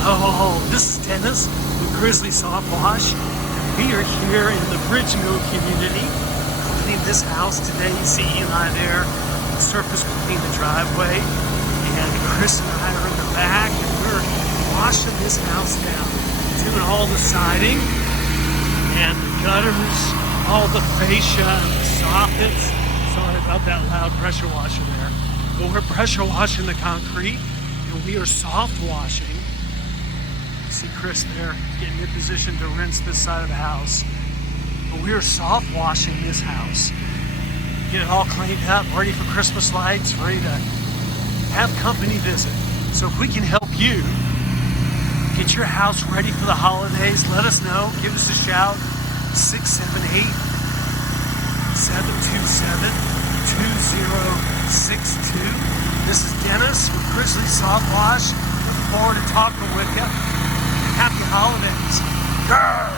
Hello, this is Dennis with Grizzly Soft Wash. We are here in the Bridgemill community cleaning this house today. You see Eli there, surface cleaning the driveway, and Chris and I are in the back, and we're washing this house down, doing all the siding and the gutters, all the fascia and the soffits. Sorry about that loud pressure washer there, but we're pressure washing the concrete, and we are soft washing. You see Chris there getting in position to rinse this side of the house. But we are soft washing this house. Get it all cleaned up, ready for Christmas lights, ready to have company visit. So if we can help you get your house ready for the holidays, let us know. Give us a shout. 678-727-2062. This is Dennis with Grizzly Soft Wash. Look forward to talking with you. Happy holidays. Grr!